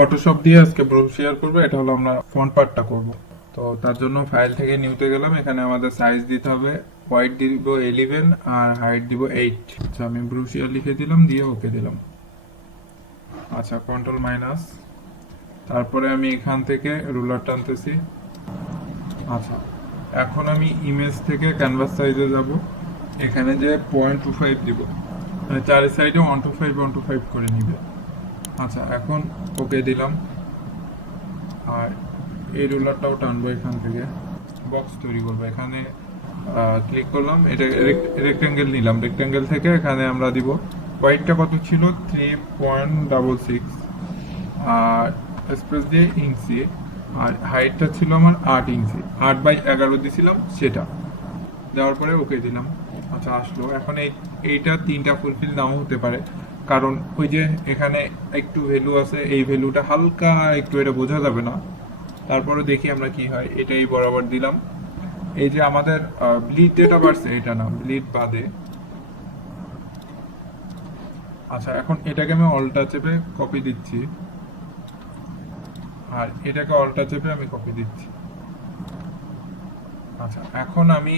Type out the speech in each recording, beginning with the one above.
Photoshop দিয়ে আজকে share করব, এটা হলো আমরা ফ্রন্ট পার্টটা করব। তো তার জন্য ফাইল থেকে নিউতে গেলাম, এখানে আমাদের সাইজ দিতে হবে হোয়াইট দিব এলিভেন আর হাইট দিব এইট আচ্ছা আমি ব্রুশিয়ার লিখে দিলাম, দিয়ে ওকে দিলাম। আচ্ছা কন্ট্রোল মাইনাস তারপরে আমি এখান থেকে রুলার টানতেছি। আচ্ছা এখন আমি ইমেজ থেকে ক্যানভাস সাইজে যাব। এখানে যে পয়েন্ট টু ফাইভ দিব মানে চারি সাইডে one two five one two five করে নিবে। আচ্ছা এখন ওকে দিলাম। আর এই রুলারটাও টানবো এখান থেকে। বক্স তৈরি করব। এখানে ক্লিক করলাম। এটা রেক্টেঙ্গেল নিলাম। রেক্টেঙ্গেল থেকে এখানে আমরা দিব। হোয়াইটটা কত ছিল? থ্রি পয়েন্ট ডাবল সিক্স আর স্পেস দিয়ে ইঞ্চি আর হাইটটা ছিল আমার আট ইঞ্চি আট বাই এগারো দিছিলাম সেটা। দেওয়ার পরে ওকে দিলাম। আচ্ছা আসলো। এখন এই, এইটা তিনটা ফুলফিল নাও হতে পারে। কারণ ওই যে এখানে একটু ভ্যালু আছে, এই ভ্যালুটা হালকা একটু এটা বোঝা যাবে না। তারপরে দেখি আমরা কি হয়, এটাই বরাবর দিলাম। এই যে আমাদের ব্লিড যেটা বাড়ছে, এটা না ব্লিড বাদে। আচ্ছা এখন এটাকে আমি অল্টা চেপে কপি দিচ্ছি। আর এটাকে অল্টা চেপে আমি কপি দিচ্ছি। আচ্ছা এখন আমি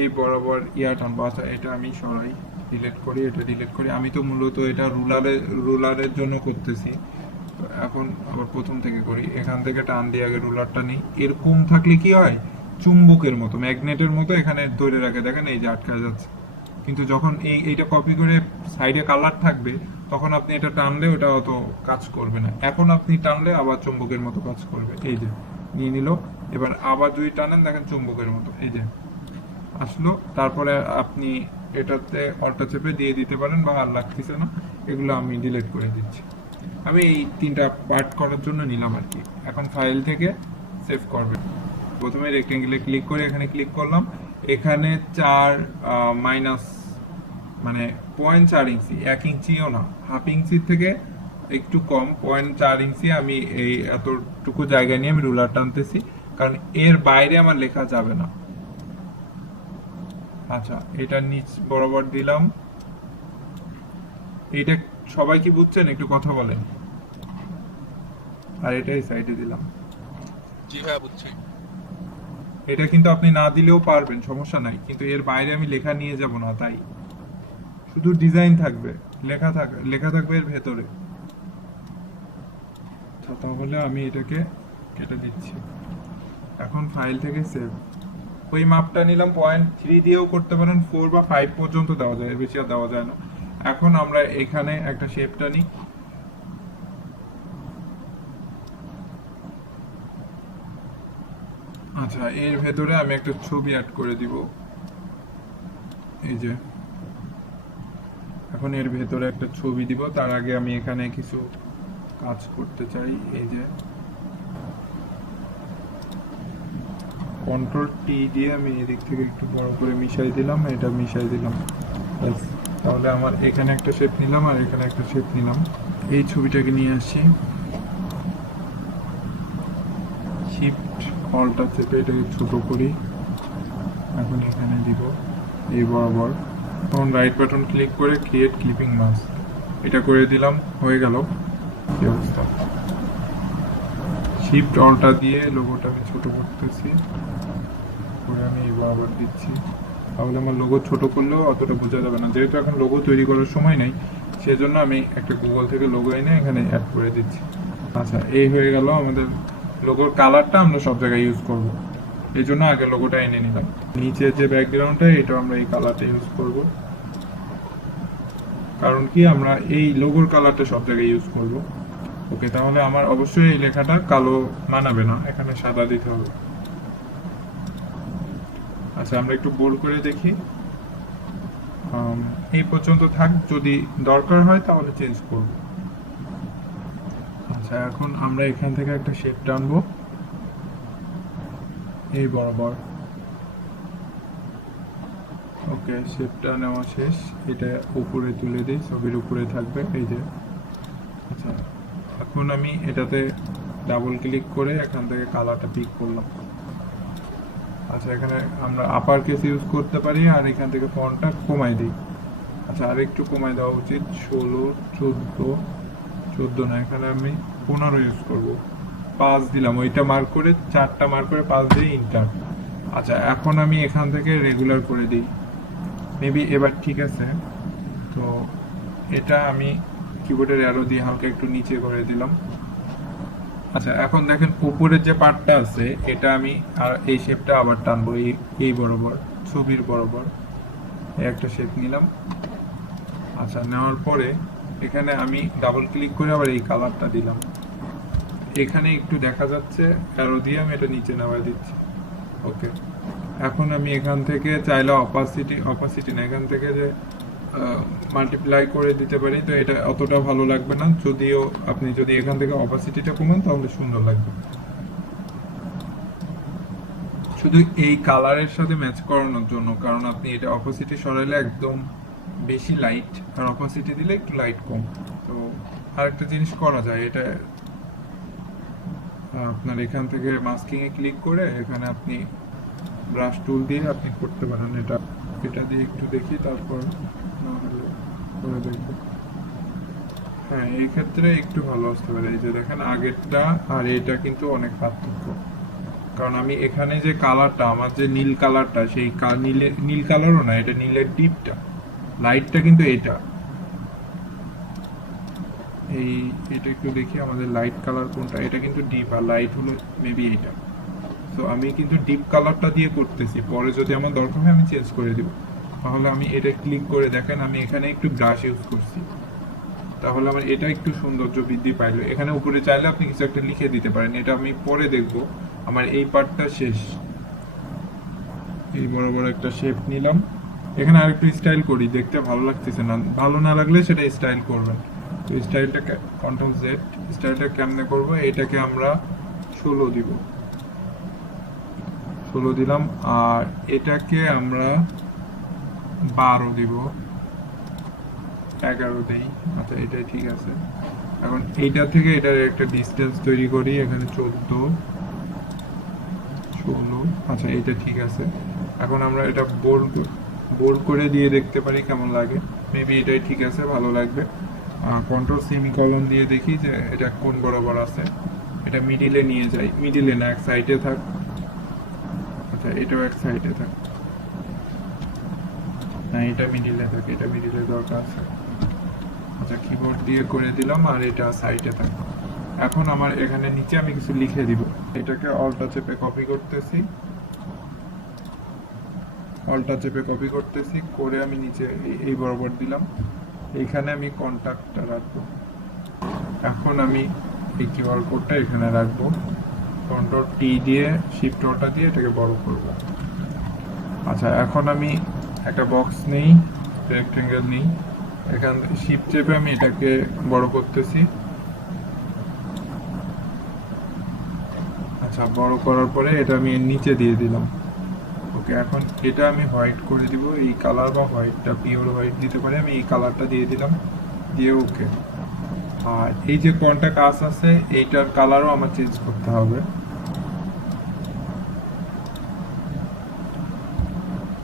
এই বরাবর ইয়ার টানবো আচ্ছা এটা আমি সরাই। ডিলিট করি, এটা ডিলিট করি। আমি তো মূলত এটা রুলারে রুলারের জন্য করতেছি। তো এখন আবার প্রথম থেকে করি। এখান থেকে টান দিয়ে আগে রুলারটা নিই। এরকম থাকলে কি হয়? চুম্বকের মতো ম্যাগনেটের মতো এখানে ধরে রাখে। দেখেন এই যে আটকা যাচ্ছে। কিন্তু যখন এই, এইটা কপি করে সাইডে কালার থাকবে, তখন আপনি এটা টানলে ওটা অত কাজ করবে না। এখন আপনি টানলে আবার চুম্বকের মতো কাজ করবে। এই যে, নিয়ে নিল। এবার আবার যদি টানেন, দেখেন চুম্বকের মতো। এই যে, আসলো। তারপরে আপনি এটাতে অল্টা চেপে দিয়ে দিতে পারেন বা আর লাগতেছে না, এগুলো আমি ডিলিট করে দিচ্ছি। আমি এই তিনটা পার্ট করার জন্য নিলাম আর কি। এখন ফাইল থেকে সেভ করবেন। প্রথমে রেক্টেঙ্গেলে ক্লিক করে এখানে ক্লিক করলাম। এখানে চার মাইনাস মানে পয়েন্ট চার ইঞ্চি, এক ইঞ্চিও না হাফ ইঞ্চির থেকে একটু কম পয়েন্ট চার ইঞ্চি আমি এই এতটুকু জায়গা নিয়ে আমি রুলার টানতেছি। কারণ এর বাইরে আমার লেখা যাবে না। আচ্ছা এটা নিচ বরাবর দিলাম। এইটা সবাই কি বুঝছেন? একটু কথা বলেন। আর এটাই সাইডে দিলাম। জি হ্যাঁ বুঝছি। এটা কিন্তু আপনি না দিলেও পারবেন সমস্যা নাই। কিন্তু এর বাইরে আমি লেখা নিয়ে যাব না তাই। শুধু ডিজাইন থাকবে লেখা থাকবে লেখা থাকবে এর ভেতরে। তাহলে আমি এটাকে কেটে দিচ্ছি। এখন ফাইল থেকে সেভ ওই মাপটা নিলাম পয়েন্ট থ্রি দিয়েও করতে পারেন ফোর বা ফাইভ পর্যন্ত দেওয়া যায় বেশি আর দেওয়া যায় না। এখন আমরা এখানে একটা শেপটা নিই। আচ্ছা এর ভেতরে আমি একটা ছবি অ্যাড করে দিব। এই যে, এখন এর ভেতরে একটা ছবি দিব। তার আগে আমি এখানে কিছু কাজ করতে চাই, এই যে। কন্ট্রোল টি দিয়ে আমি এদিক থেকে একটু বড় করে মিশাই দিলাম, এটা মিশাই দিলাম। ব্যাস। তাহলে আমার এখানে একটা শেপ নিলাম আর এখানে একটা শেপ নিলাম। এই ছবিটাকে নিয়ে আসি শিফট অল্টা চেপে এটাকে ছোটো করি। এখন এখানে দিব এই বরাবর। তখন রাইট বাটন ক্লিক করে ক্রিয়েট ক্লিপিং মাস্ক এটা করে দিলাম, হয়ে গেল। অবস্থা? শিফট অল্টা দিয়ে লোগোটা আমি ছোট করতেছি। করে আমি এবার আবার দিচ্ছি। তাহলে আমার লোগো ছোট করলেও অতটা বোঝা যাবে না। যেহেতু এখন লোগো তৈরি করার সময় নেই, সেজন্য আমি একটা গুগল থেকে লোগো এনে এখানে অ্যাড করে দিচ্ছি। আচ্ছা এই হয়ে গেল আমাদের লোগোর কালারটা আমরা সব জায়গায় ইউজ করব। এই জন্য আগে লোগোটা এনে নিলাম। নিচে যে ব্যাকগ্রাউন্ডটা এটা আমরা এই কালারটা ইউজ করব। কারণ কি, আমরা এই লোগোর কালারটা সব জায়গায় ইউজ করব। ওকে, তাহলে আমার অবশ্যই এই লেখাটা কালো মানাবে না। এখানে সাদা দিতে হবে। আচ্ছা আমরা একটু বোল্ড করে দেখি। এই পর্যন্ত থাক, যদি দরকার হয় তাহলে চেঞ্জ করব। আচ্ছা এখন আমরা এখান থেকে একটা শেপ টানবো। এই বরাবর। ওকে শেপটা নেওয়া শেষ। এটা উপরে তুলে দিই, ছবির উপরে থাকবে, এই যে। আচ্ছা। এখন আমি এটাতে ডাবল ক্লিক করে এখান থেকে কালারটা পিক করলাম। আচ্ছা এখানে আমরা আপার কেস ইউজ করতে পারি আর এখান থেকে ফন্টটা কমাই দিই। আচ্ছা আর একটু কমাই দেওয়া উচিত। ষোলো, চোদ্দ, চোদ্দ না, এখানে আমি পনেরো ইউজ করব। পাঁচ দিলাম, ওইটা মার্ক করে চারটা মার্ক করে পাঁচ দিয়ে ইন্টার আচ্ছা এখন আমি এখান থেকে রেগুলার করে দিই। মেবি এবার ঠিক আছে। তো এটা আমি কিবোর্ডের অ্যারো দিয়ে হালকা একটু নিচে করে দিলাম। আচ্ছা এখন দেখেন উপরের যে পার্টটা আছে, এটা আমি আর এই শেপটা আবার টানবো, এই এই বরাবর, ছবির বরাবর। একটা শেপ নিলাম। আচ্ছা নেওয়ার পরে এখানে আমি ডাবল ক্লিক করে আবার এই কালারটা দিলাম। এখানে একটু দেখা যাচ্ছে অ্যারো দিয়ে আমি এটা নিচে নামাই দিচ্ছি। ওকে এখন আমি এখান থেকে চাইলে অপাসিটি অপাসিটি না, এখান থেকে যে মাল্টিপ্লাই করে দিতে পারি, তো এটা অতটা ভালো লাগবে না। যদিও আপনি যদি এখান থেকে অপাসিটিটা কমান, তাহলে সুন্দর লাগবে। শুধু এই কালারের সাথে ম্যাচ করানোর জন্য, কারণ আপনি এটা অপোসিটি সরাইলে একদম বেশি লাইট আর অপোসিটি দিলে একটু লাইট কম। তো আরেকটা জিনিস করা যায়, এটা আপনার এখান থেকে মাস্কিংয়ে ক্লিক করে এখানে আপনি ব্রাশ টুল দিয়ে আপনি করতে পারেন। এটা এটা দিয়ে একটু দেখি, তারপর করে দেখব। হ্যাঁ এই ক্ষেত্রে একটু ভালো আসতে পারে। এই যে দেখেন, আগেরটা আর এটা কিন্তু অনেক পার্থক্য। কারণ আমি এখানে যে কালারটা, আমার যে নীল কালারটা, সেই নীলের নীল কালারও না, এটা নীলের ডিপটা। লাইটটা কিন্তু এটা। এই, এটা একটু দেখি আমাদের লাইট কালার কোনটা। এটা কিন্তু ডিপ, আর লাইট হলো মেবি এটা। সো আমি কিন্তু ডিপ কালারটা দিয়ে করতেছি। পরে যদি আমার দরকার হয়, আমি চেঞ্জ করে দিব। তাহলে আমি এটা ক্লিক করে দেখেন, আমি এখানে একটু ব্রাশ ইউজ করছি। তাহলে আমার এটা একটু সৌন্দর্য বৃদ্ধি পাইলো। এখানে উপরে চাইলে আপনি কিছু একটা লিখে দিতে পারেন। এটা আমি পরে দেখব। আমার এই পার্টটা শেষ। এই বড় বড় একটা শেপ নিলাম। এখানে আরেকটু স্টাইল করি। দেখতে ভালো লাগতেছে না। ভালো না লাগলে সেটা স্টাইল করবেন। তো স্টাইলটা কন্ট্রোল জেড স্টাইলটা কেমনে করব? এটাকে আমরা ষোলো দিব। ষোলো দিলাম, আর এটাকে আমরা বারো দিব। এগারো দেই। আচ্ছা এটাই ঠিক আছে। এখন এইটা থেকে এটার একটা ডিস্টেন্স তৈরি করি, এখানে চোদ্দ। ষোলো। আচ্ছা এটা ঠিক আছে। এখন আমরা এটা বোর্ড বোর্ড করে দিয়ে দেখতে পারি কেমন লাগে। মেবি এটাই ঠিক আছে, ভালো লাগবে। কন্ট্রোল সেমিকলন দিয়ে দেখি যে এটা কোন বরাবর আছে। এটা মিডিলে নিয়ে যাই। মিডিলে না, এক সাইডে থাক। আচ্ছা এটাও এক সাইডে থাক। না এটা মিডিলে থাকে, এটা মিডিলে দরকার আছে। আচ্ছা কিবোর্ড দিয়ে করে দিলাম আর এটা সাইডে থাকে এখন আমার এখানে নিচে আমি কিছু লিখে দিব। এটাকে অল্টা চেপে কপি করতেছি। অল্টা চেপে কপি করতেছি, করে আমি নিচে এই- বরাবর দিলাম। এখানে আমি কন্টাক্টটা রাখব। এখন আমি এই কিউআর কোডটা এখানে রাখব। কন্ট্রোল টি দিয়ে শিফট অল্টা দিয়ে এটাকে বড় করব। আচ্ছা এখন আমি একটা বক্স নেই রেক্টেঙ্গেল নেই। এখান থেকে শিফট চেপে আমি এটাকে বড় করতেছি। আচ্ছা বড় করার পরে এটা আমি নিচে দিয়ে দিলাম। ওকে, এখন এটা আমি হোয়াইট করে দিব। এই কালার বা হোয়াইটটা পিওর হোয়াইট দিতে পারি, আমি এই কালারটা দিয়ে দিলাম। দিয়ে ওকে আর এই যে কোনটা কাজ আছে, এইটার কালারও আমার চেঞ্জ করতে হবে।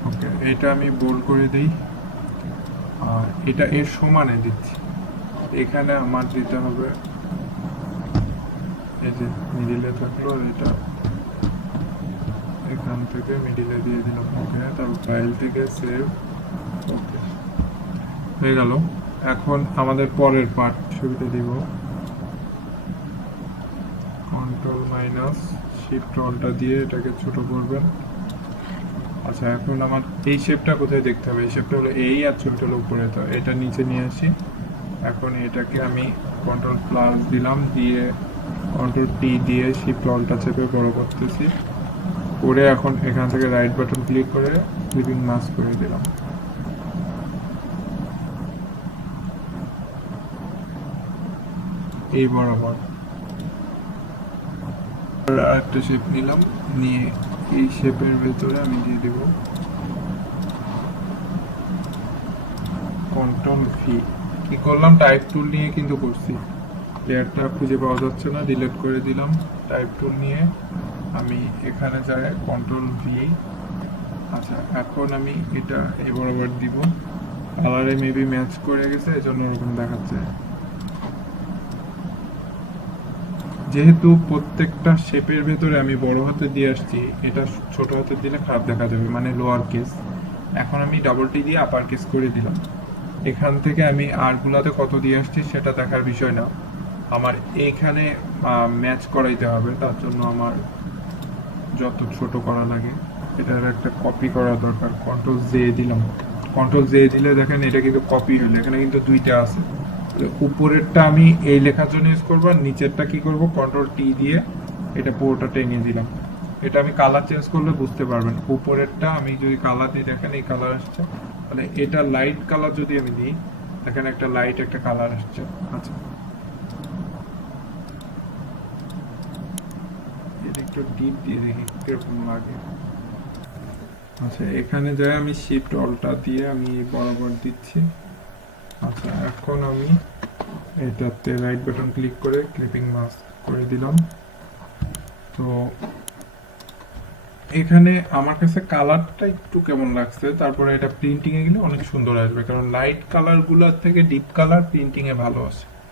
ওকে এটা আমি বোল্ড করে দিই। আর এটা এর সমানে দিচ্ছি। এখানে আমার দিতে হবে, এই যে মিডিলে থাকল, এটা এখান থেকে মিডিলে দিয়ে দিলাম। ওকে তারপর ফাইল থেকে সেভ ওকে হয়ে গেল। এখন আমাদের পরের পার্ট ছবিতে দিব। কন্ট্রোল মাইনাস শিফট অলটা দিয়ে এটাকে ছোট করবেন। আচ্ছা এখন আমার এই শেপটা কোথায় দেখতে হবে? এই শেপটা হলো এই আর ছবিটা হলো উপরে। তো এটা নিচে নিয়ে আসি। এখন এটাকে আমি কন্ট্রোল প্লাস দিলাম, দিয়ে কন্ট্রোল টি দিয়ে শিফট অলটা চেপে বড় করতেছি। করে এখন এখান থেকে রাইট বাটন ক্লিক করে ক্লিপিং মাস্ক করে দিলাম। এই বরাবর। আর আরেকটা শেপ নিলাম, নিয়ে এই শেপের ভেতরে আমি দিয়ে দেব কন্ট্রোল ভি কি করলাম? টাইপ টুল নিয়ে কিন্তু করছি। লেয়ারটা খুঁজে পাওয়া যাচ্ছে না ডিলিট করে দিলাম। টাইপ টুল নিয়ে আমি এখানে যাই কন্ট্রোল ভি আচ্ছা এখন আমি এটা এই বরাবর দিব। কালারে মেবি ম্যাচ করে গেছে, এজন্য ওরকম দেখাচ্ছে। যেহেতু প্রত্যেকটা শেপের ভেতরে আমি বড় হাতে দিয়ে আসছি, এটা ছোট হাতে দিলে খারাপ দেখা যাবে মানে লোয়ার কেস এখন আমি ডাবল টি দিয়ে আপার কেস করে দিলাম। এখান থেকে আমি আরগুলাতে কত দিয়ে আসছি সেটা দেখার বিষয় না। আমার এইখানে ম্যাচ করাইতে হবে, তার জন্য আমার যত ছোট করা লাগে, এটার একটা কপি করা দরকার। কন্ট্রোল জে দিলাম। কন্ট্রোল জে দিলে দেখেন এটা কিন্তু কপি হলো, এখানে কিন্তু দুইটা আছে। উপরেরটা আমি এই লেখার জন্য ইউজ করব আর নিচেরটা কি করব? কন্ট্রোল টি দিয়ে এটা পুরোটা টেনে দিলাম। এটা আমি কালার চেঞ্জ করলে বুঝতে পারবেন। উপরেরটা আমি যদি কালার দিই দেখেন, এই কালার আসছে। তাহলে এটা লাইট কালার যদি আমি দিই, দেখেন একটা লাইট একটা কালার আসছে। আচ্ছা। আচ্ছা এখানে যাই আমি শিফট অলটা দিয়ে আমি বরাবর দিচ্ছি। আচ্ছা এখন আমি এটাতে রাইট বাটন ক্লিক করে ক্লিপিং মাস্ক করে দিলাম। তো এখানে আমার কাছে কালারটা একটু কেমন লাগছে, তারপরে এটা প্রিন্টিংয়ে গেলে অনেক সুন্দর আসবে, কারণ লাইট কালারগুলার থেকে ডিপ কালার প্রিন্টিংয়ে ভালো আসে।